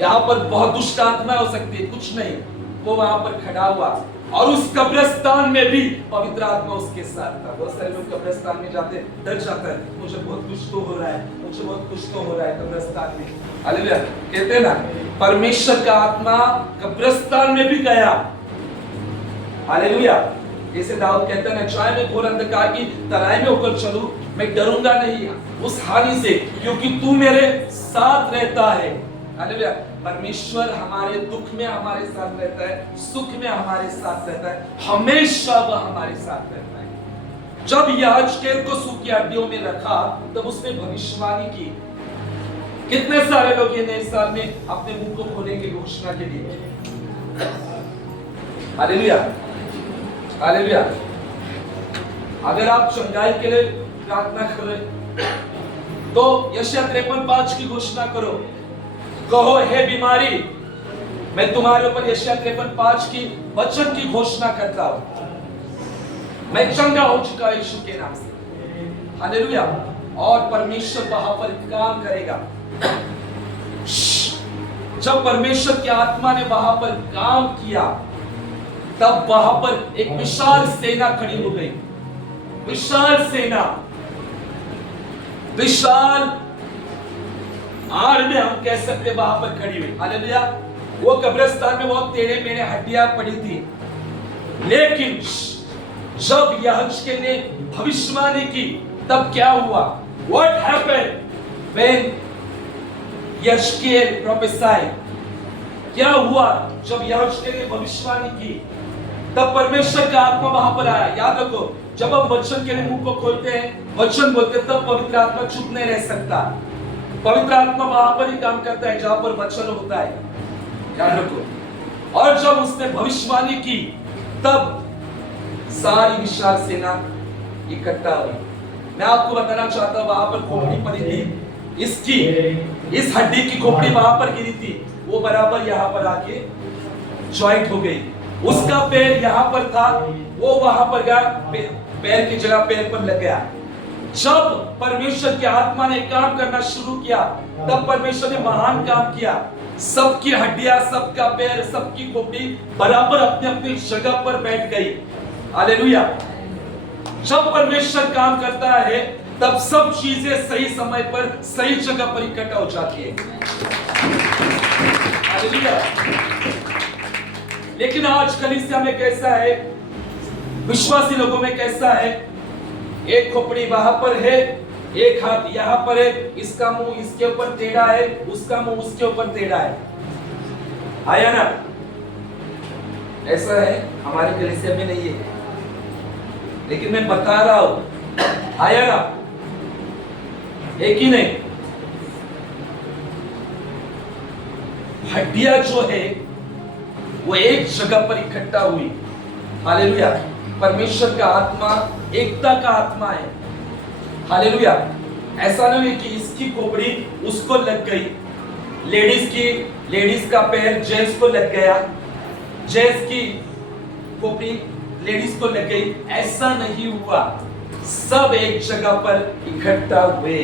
यहाँ पर बहुत दुष्ट आत्मा हो सकती है। कुछ नहीं, वो वहां पर खड़ा हुआ और उस कब्रिस्तान में भी पवित्र आत्मा उसके साथ था। बहुत सारे लोग कब्रिस्तान में जाते डर जाता है, मुझे बहुत कुछ तो हो रहा है, मुझे बहुत कुछ तो हो रहा है कब्रिस्तान में। हालेलुया। कहते हैं ना, परमेश्वर का आत्मा कब्रिस्तान में भी गया। हालेलुया। जैसे दाऊद कहता है ना, चाहे मैं घोर अंधकार की तराई में होकर चलूं, मैं डरूंगा नहीं उस हानि से, क्योंकि तू मेरे साथ रहता है। हालेलुया। परमेश्वर हमारे दुख में हमारे साथ रहता है, सुख में हमारे साथ रहता है, हमेशा वह हमारे साथ रहता है। जब याजकेल को सूखी हड्डियों में रखा तब उसने भविष्यवाणी की। कितने सारे लोग ये नए साल में अपने मुंह को खोलेंगे घोषणा के लिए। हालेलुया। हालेलुया। अगर आप चंगाई के लिए प्रार्थना कर रहे तो यशायाह 53:5 की घोषणा करो। कहो, हे बीमारी, मैं तुम्हारे ऊपर यशायाह 53:5 की वचन की घोषणा करता हूं, मैं चंगा हो चुका यीशु के नाम से। हालेलुया। और परमेश्वर वहां पर काम करेगा। जब परमेश्वर की आत्मा ने वहां पर काम किया तब वहां पर एक विशाल सेना खड़ी हो गई। विशाल सेना, विशाल आर्मी हम कह सकते वहां पर खड़ी हुई। हालेलुया। वो कब्रिस्तान में बहुत टेढ़े मेढ़े हड्डियां पड़ी थी, लेकिन जब याजकेल ने भविष्यवाणी की तब क्या हुआ? What happened when याजकेल prophesied? क्या हुआ जब याजकेल ने भविष्यवाणी की? तब परमेश्वर का आत्मा वहां पर आया। याद रखो, जब हम वचन के लिए मुंह को खोलते हैं, वचन बोलते हैं, तब पवित्र आत्मा चुप नहीं रह सकता। पवित्र आत्मा वहां पर ही काम करता है जहां पर वचन होता है। याद रखो। और जब उसने भविष्यवाणी की तब सारी विशाल सेना इकट्ठा हुई। मैं आपको बताना चाहता हूं, वहां पर खोपड़ी पड़ी थी, इसकी, इस हड्डी की खोपड़ी वहां पर गिरी थी, वो बराबर यहाँ पर आके ज्वाइंट हो गई। उसका पैर यहाँ पर था, वो वहां पर गया, पैर की जगह पैर पर लग गया। जब परमेश्वर की आत्मा ने काम करना शुरू किया तब परमेश्वर ने महान काम किया। सबकी हड्डियां, सबका पैर, सबकी खोपड़ी बराबर अपने अपनी जगह पर बैठ गई। हालेलुया। जब परमेश्वर काम करता है तब सब चीजें सही समय पर सही जगह पर इकट्ठा हो जाती है। हालेलुया। लेकिन आज कलीसिया में कैसा है, विश्वासी लोगों में कैसा है? एक खोपड़ी वहां पर है, एक हाथ यहाँ पर है, इसका मुंह इसके ऊपर टेढ़ा है, उसका मुंह उसके ऊपर टेढ़ा है। आया ना? ऐसा है, हमारे कलीसिया में नहीं है, लेकिन मैं बता रहा हूं। आया ना? एक ही नहीं, हड्डियां जो है वो एक जगह पर इकट्ठा हुई। हालेलुया। परमेश्वर का आत्मा एकता का आत्मा है। हालेलुया। ऐसा नहीं है कि इसकी खोपड़ी उसको लग गई, लेडीज का पैर जेंट्स को लग गया, जेंट्स की खोपड़ी लेडीज को लग गई, ऐसा नहीं हुआ। सब एक जगह पर इकट्ठा हुए।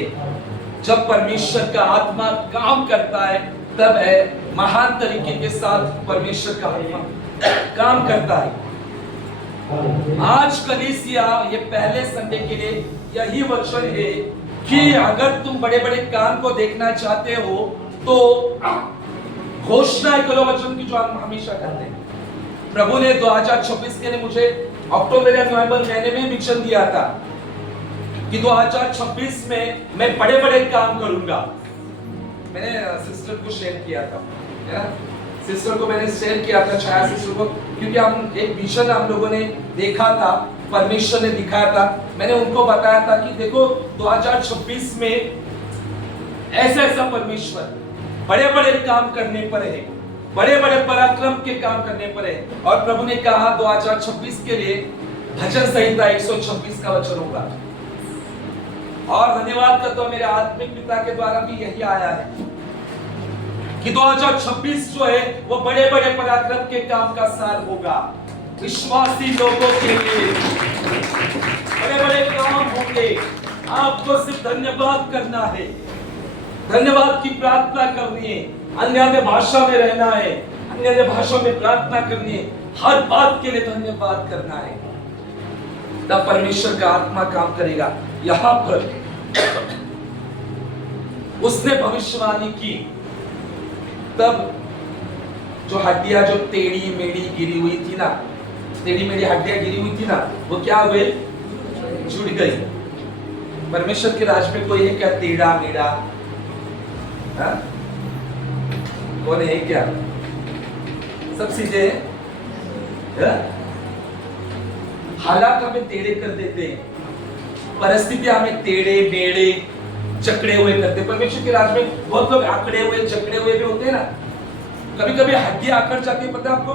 जब परमेश्वर का आत्मा काम करता है तब है महान तरीके के साथ परमेश्वर का आत्मा काम करता है। आज कलीसिया ये पहले संडे के लिए यही वचन है कि अगर तुम बड़े बड़े काम को देखना चाहते हो तो घोषणा करो वचन की, जो हम हमेशा करते हैं। प्रभु ने 2026 के लिए मुझे अक्टूबर या नवंबर महीने में मिशन दिया था कि 2026 में मैं बड़े बड़े काम करूंगा। मैंने सिस्टर को शेयर किया था, है ना, सिस्टर को मैंने शेयर किया था, छाया सिस्टर को, क्योंकि हम एक विजन हम लोगों ने देखा था, परमेश्वर ने दिखाया था। मैंने उनको बताया था कि देखो 2026 में ऐसा ऐसा परमेश्वर बड़े बड़े काम करने पर है, बड़े बड़े पराक्रम के काम करने पर है। और प्रभु ने कहा 2026 के लिए भजन संहिता 126 का वचन होगा। और धन्यवाद करता हूं मेरे आत्मिक पिता के द्वारा भी यही आया है कि 2026 जो है वो बड़े बड़े पराक्रम के काम का साल होगा। विश्वासी लोगों के लिए बड़े बड़े काम होंगे। आपको सिर्फ धन्यवाद करना है, धन्यवाद की प्रार्थना करनी है, अन्य भाषा में रहना है, अन्य भाषा में प्रार्थना करनी है, हर बात के लिए धन्यवाद करना है, तब परमेश्वर का आत्मा काम करेगा। यहां पर उसने भविष्यवाणी की, तब जो हड्डियां जो टेढ़ी मेढ़ी गिरी हुई थी ना, टेढ़ी मेढ़ी हड्डियां गिरी हुई थी ना, वो क्या हुए? जुड़ गई। परमेश्वर के राज में कोई है क्या टेढ़ा मेढ़ा? कौन है क्या? सब सीधे हालात हमें टेढ़े कर देते हैं, परिस्थितियां हमें टेढ़े मेढ़े जकड़े हुए करते हैं। परमेश्वर के राज में बहुत लोग आकड़े हुए जकड़े हुए भी होते हैं ना। कभी कभी हड्डियां आकड़ जाती है, पता है आपको,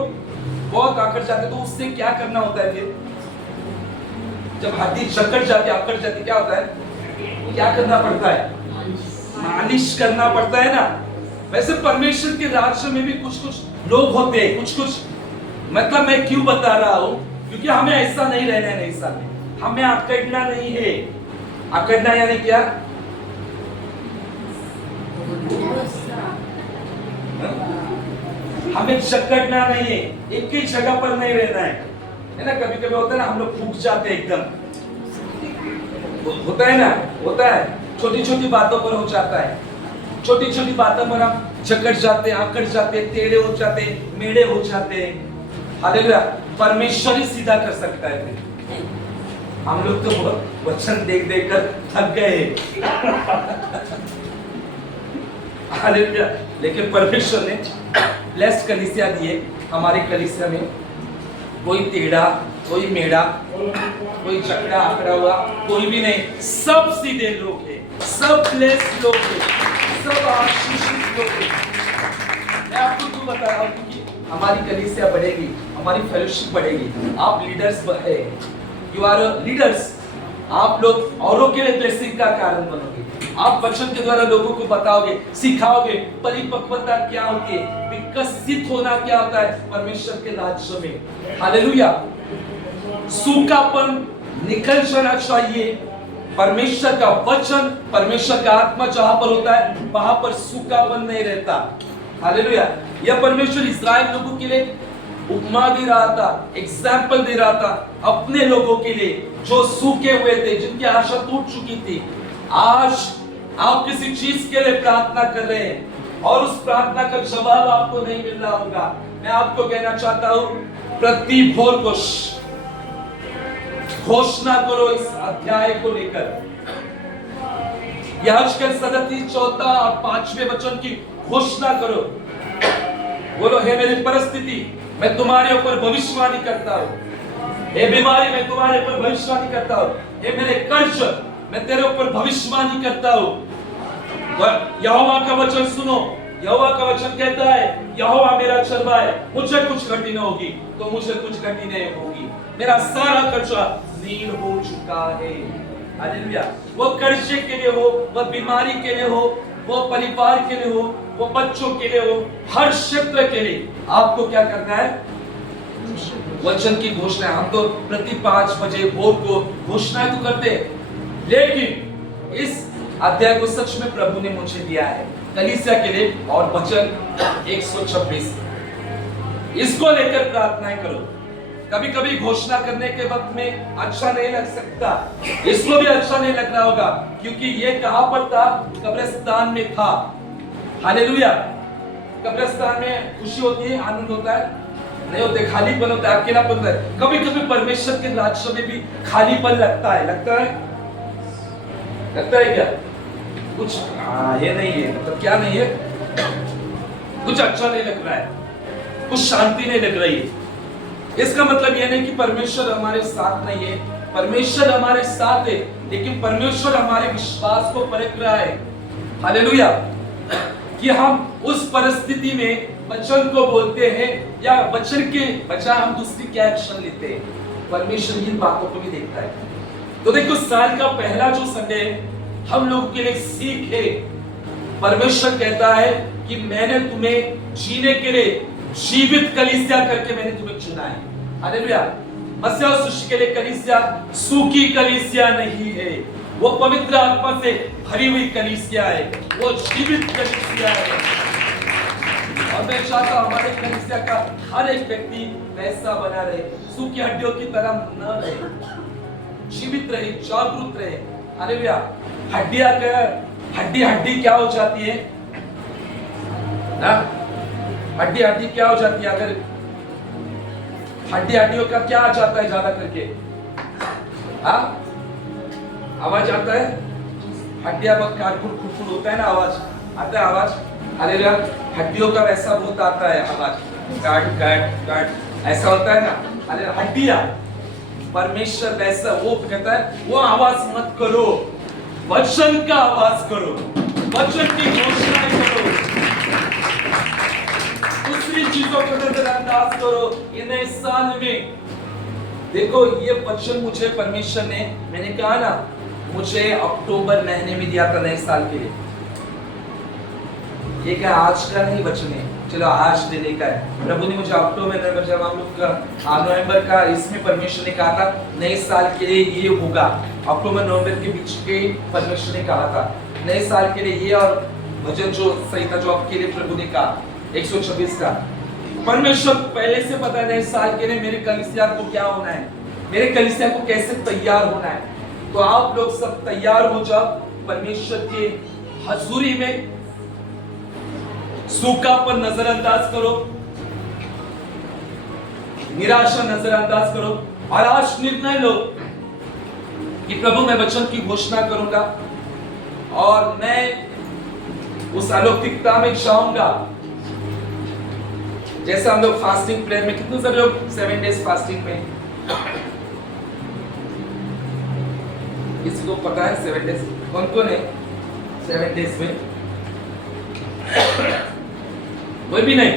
बहुत आकड़ जाते हैं। तो उससे क्या करना होता है फिर? जब हड्डी जकड़ जाती है, आकड़ जाती, क्या होता है? क्या करना पड़ता है? मालिश करना पड़ता है ना। वैसे परमेश्वर के राज्य में भी कुछ कुछ लोग होते हैं, कुछ कुछ, मतलब मैं क्यों बता रहा हूं, क्योंकि हमें ऐसा नहीं रहना है नई साल में। हमें आकड़ना नहीं है। आकड़ना यानी क्या? हमें जकड़ना नहीं है, एक ही जगह पर नहीं रहना है ना। कभी कभी होता है ना, हम लोग फूक जाते हैं एकदम, होता है ना, होता है, छोटी छोटी बातों पर हो जाता है, छोटी छोटी बातों पर हम जकड़ जाते हैं, आकड़ जाते हैं, टेढ़े हो जाते हैं, मेढ़े हो जाते हैं। हालेलुया। परमेश्वर ही सीधा कर सकता है। फिर हम लोग तो बहुत वचन देख देख कर थक गए हालेलुया। लेकिन परमेश्वर ने ब्लेस्ड कलीसिया दिए। हमारी कलीसिया में कोई टेढ़ा, कोई मेढ़ा, कोई जकड़ा आकड़ा हुआ कोई भी नहीं, सब सीधे लोग हैं, सब ब्लेस्ड लोग हैं, सब आशीषित लोग हैं। मैं आपको क्यों बता रहा हूँ? क्योंकि हमारी कलीसिया बढ़ेगी, हमारी फेलोशिप बढ़ेगी। आप लीडर्स है, यू आर लीडर्स। आप लोग औरों के लिए ब्लेसिंग का कारण बनोगे। आप वचन के द्वारा लोगों को बताओगे, सिखाओगे परिपक्वता क्या होती है, विकसित होना क्या होता है परमेश्वर के राज्य में। हालेलुया। सूखापन निकल जाना चाहिए। परमेश्वर का वचन, परमेश्वर का आत्मा जहां पर होता है वहां पर सूखापन नहीं रहता। हालेलुया। यह परमेश्वर इस्राएल लोगों के लिए उपमा दे रहा था, एग्जाम्पल दे रहा था अपने लोगों के लिए जो सूखे हुए थे, जिनकी आशा टूट चुकी थी। आज आप किसी चीज के लिए प्रार्थना कर रहे हैं और उस प्रार्थना का जवाब आपको नहीं मिल रहा होगा। मैं आपको कहना चाहता हूं, प्रति भोर को घोषणा करो इस अध्याय को लेकर। याजक 37 चौथा और 5वें वचन की घोषणा करो। बोलो, हे मेरी परिस्थिति, मैं तुम्हारे ऊपर भविष्यवाणी करता हूं। हे बीमारी, मैं तुम्हारे ऊपर भविष्यवाणी करता हूं। हे मेरे कर्ज, मैं तेरे ऊपर भविष्यवाणी करता हूं। यहोवा का वचन सुनो। यहोवा का वचन कहता है, यहोवा मेरा चरवाहा है, मुझे कुछ घटी न होगी, तो मुझे कुछ घटी नहीं होगी। मेरा सारा कर्जा नील हो चुका है। हालेलुया। वो कर्जे के लिए हो, वो बीमारी के लिए हो, वो परिवार के लिए हो, वो बच्चों के लिए हो, हर क्षेत्र के लिए आपको क्या करना है? वचन की घोषणा। हम तो प्रति 5 बजे भोर को घोषणाएं तो करते हैं, लेकिन इस अध्याय को सच में प्रभु ने मुझे दिया है कलीसिया के लिए। और वचन 126 इसको लेकर प्रार्थनाएं करो। कभी कभी घोषणा करने के वक्त में अच्छा नहीं लग सकता, इसको भी अच्छा नहीं लग रहा होगा, क्योंकि ये कहां पर था? कब्रिस्तान में था। हालेलुया। कब्रिस्तान में खुशी होती है, आनंद होता है? नहीं होते, खालीपन होता है, अकेलापन होता है। कभी कभी परमेश्वर के राज्य में भी खालीपन लगता है। लगता है क्या? कुछ ये नहीं है, मतलब क्या नहीं है? कुछ अच्छा नहीं लग रहा है, कुछ शांति नहीं लग रही है। इसका मतलब यह नहीं कि परमेश्वर हमारे साथ नहीं है, परमेश्वर हमारे साथ है, लेकिन परमेश्वर हमारे विश्वास को परख रहा है। हालेलुया। कि हम उस परिस्थिति में वचन को बोलते हैं या वचन के बजाय हम दूसरी क्या एक्शन लेते हैं, परमेश्वर इन बातों को भी देखता है। तो देखो, साल का पहला जो संडे हम लोग के लिए सीख है। परमेश्वर कहता है कि मैंने तुम्हें जीने के लिए जीवित कलीसिया करके मैंने तुम्हें चुना है। हालेलुया। मसीह सृष्टि के लिए कलीसिया सूखी कलीसिया नहीं है, वो पवित्र आत्मा से भरी हुई कलीसिया है, वो जीवित कलीसिया है। और मैं चाहता हूं हमारे कलीसिया का हर एक व्यक्ति वैसा बना रहे, सूखी हड्डियों की तरह न रहे, जीवित रहे, जागरूक रहे। हालेलुया। हड्डी क्या हो जाती है ना? हड्डी क्या हो जाती है? अगर हड्डियों का क्या आ जाता है ज्यादा करके? आवाज आता है? हड्डियां खुरखुर होता है ना, आवाज आता है, आवाज। हालेलुया। हड्डियों का वैसा बहुत आता है आवाज, काट ऐसा होता है ना। हालेलुया। हड्डियां, परमेश्वर वैसा वो कहता है, वो आवाज मत करो, वचन का आवाज करो, वचन की घोषणा करो, दूसरी चीजों को नजरअंदाज करो। ये नए साल में देखो, ये वचन मुझे परमेश्वर ने, मैंने कहा ना, मुझे अक्टूबर महीने में दिया था नए साल के लिए। ये क्या आज का नहीं वचन है, चलो आज देने का है। प्रभु ने मुझे अक्टूबर नवंबर, जब हम लोग का नवंबर का, इसमें परमेश्वर ने कहा था नए साल के लिए ये होगा। अक्टूबर नवंबर के बीच के परमेश्वर ने कहा था नए साल के लिए ये, और वचन जो सही था जो आपके लिए प्रभु ने कहा 126 का। परमेश्वर पहले से पता है नए साल के लिए मेरे कलीसिया को क्या होना है, मेरे कलीसिया को कैसे तैयार होना है। तो आप लोग सब तैयार हो जाओ परमेश्वर के हजूरी में। सूखा पर नजरअंदाज करो, निराशा नजरअंदाज करो, और आज निर्णय लो कि प्रभु मैं वचन की घोषणा करूंगा और मैं उस अलौकिकता में जाऊंगा। जैसे हम लोग फास्टिंग प्रेयर में, कितने सारे लोग 7 डेज फास्टिंग में, किसी को पता है 7 डेज कौन कौन है 7 डेज में? कोई भी नहीं,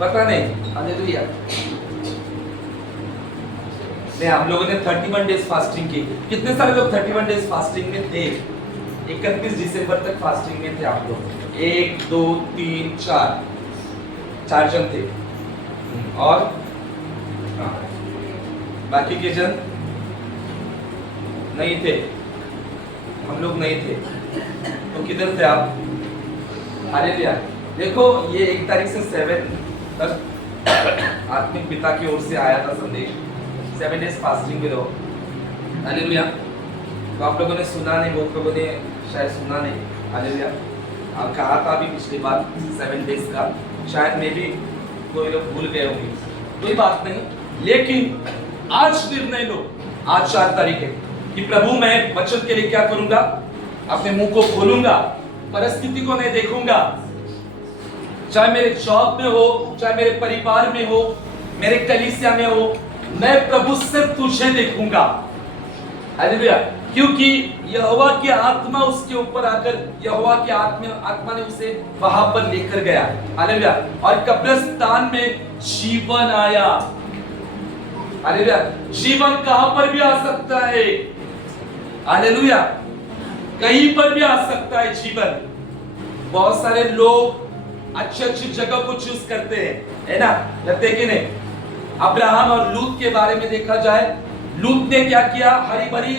पता नहीं। हालेलुया। नहीं, हम लोगों ने 31 डेज फास्टिंग की। कितने सारे लोग 31 डेज फास्टिंग में थे? 31 दिसंबर तक फास्टिंग में थे आप लोग। 1 2 3 4 जन थे। और बाकी के जन नहीं थे, हम लोग नहीं थे। तो किधर थे आप? हालेलुया। देखो, ये 1 तारीख से 7 तक आत्मिक पिता की ओर से आया था संदेश, 7 डेज फास्टिंग में रहो। हालेलुया। तो आप लोगों ने सुना नहीं, बहुत लोगों ने शायद सुना नहीं। हालेलुया। आप कहा था अभी पिछली बार 7 डेज का, शायद में भी कोई लोग भूल गए होंगे, कोई बात नहीं। लेकिन आज निर्णय लो, आज 4 तारीख है, कि प्रभु मैं वचन के लिए क्या करूंगा? अपने मुंह को खोलूंगा, परिस्थिति को नहीं देखूंगा, चाहे मेरे जॉब में हो, चाहे मेरे परिवार में हो, मेरे कलीसिया में हो, मैं प्रभु से तुझे देखूंगा। हालेलुया। क्योंकि यहोवा की आत्मा उसके ऊपर आकर, यहोवा की आत्मा ने उसे वहां पर लेकर गया। हालेलुया। और कब्रिस्तान में जीवन आया। हालेलुया। जीवन कहां पर भी आ सकता है। हालेलुया। कहीं पर भी आ सकता है जीवन। बहुत सारे लोग अच्छी अच्छी जगह को चूज करते हैं, है ना, लगते कि नहीं? अब्राहम और लूत के बारे में देखा जाए, लूत ने क्या किया? हरी भरी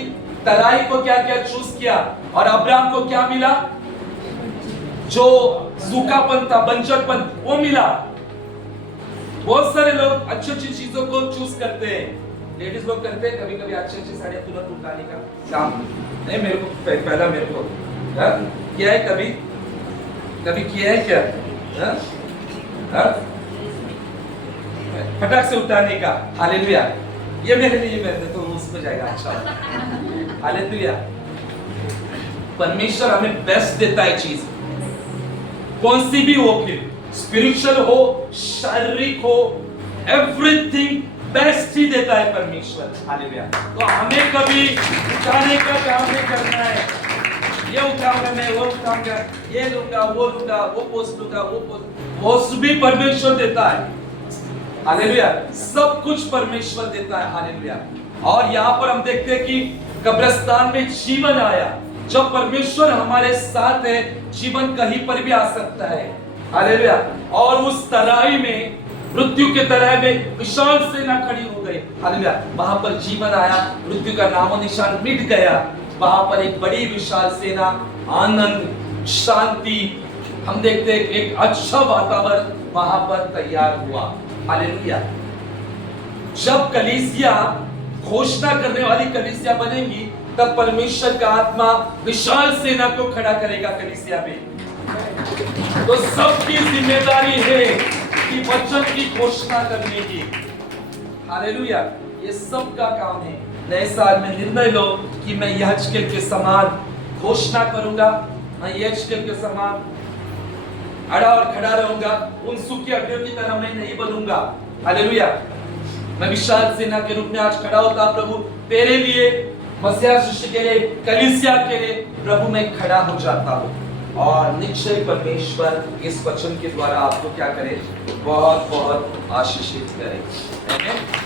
तराई को क्या क्या चूज किया, और अब्राहम को क्या मिला? जो सूखापन था, बंजरपन, वो मिला। बहुत सारे लोग अच्छी अच्छी चीजों को चूज करते हैं। लेडीज लोग करते हैं कभी कभी अच्छी अच्छी साड़ियां तुरंत उठाने का काम। नहीं, मेरे को पहला मेरे को किया है, कभी कभी किया है क्या? फटाक से उठाने का। हालेलुया, ये मेरे लिए मेरे तो उसको जाएगा। अच्छा, हालेलुया। परमेश्वर हमें बेस्ट देता है चीज, कौन सी भी हो, फिर स्पिरिचुअल हो, शारीरिक हो, एवरीथिंग बेस्ट ही देता है परमेश्वर। हालेलुया। तो हमें कभी उठाने का काम नहीं करना है, ये उठाऊंगा मैं, वो उठाऊंगा, ये लूंगा, वो लूंगा, वो पोस्ट लूंगा, वो पोस्ट भी परमेश्वर देता है। हालेलुया, सब कुछ परमेश्वर देता है। हालेलुया। और यहाँ पर हम देखते हैं कि कब्रिस्तान में जीवन आया। जब परमेश्वर हमारे साथ है, जीवन कहीं पर भी आ सकता है। हालेलुया। और उस तराई में, मृत्यु के तराई में विशाल सेना खड़ी हो गई। हालेलुया। वहां पर जीवन आया, मृत्यु का नामो निशान मिट गया। वहां पर एक बड़ी विशाल सेना, आनंद, शांति, हम देखते हैं एक अच्छा वातावरण वहां पर तैयार हुआ। हालेलुया। जब कलीसिया घोषणा करने वाली कलीसिया बनेगी, तब परमेश्वर का आत्मा विशाल सेना को खड़ा करेगा कलीसिया में। तो सबकी जिम्मेदारी है कि वचन की घोषणा करने की। हालेलुया। ये सबका काम है। नए साल में निर्णय लो कि मैं यहेजकेल के समान घोषणा करूंगा, मैं यहेजकेल के समान अड़ा और खड़ा रहूंगा, उन सूखी हड्डियों की तरह मैं नहीं बनूंगा। हालेलुया। मैं विशाल सेना के रूप में आज खड़ा होता प्रभु तेरे लिए, मसीहा शिष्य के लिए, कलीसिया के लिए प्रभु मैं खड़ा हो जाता हूँ। और निश्चय परमेश्वर इस वचन के द्वारा आपको क्या करे? बहुत बहुत आशीषित करे।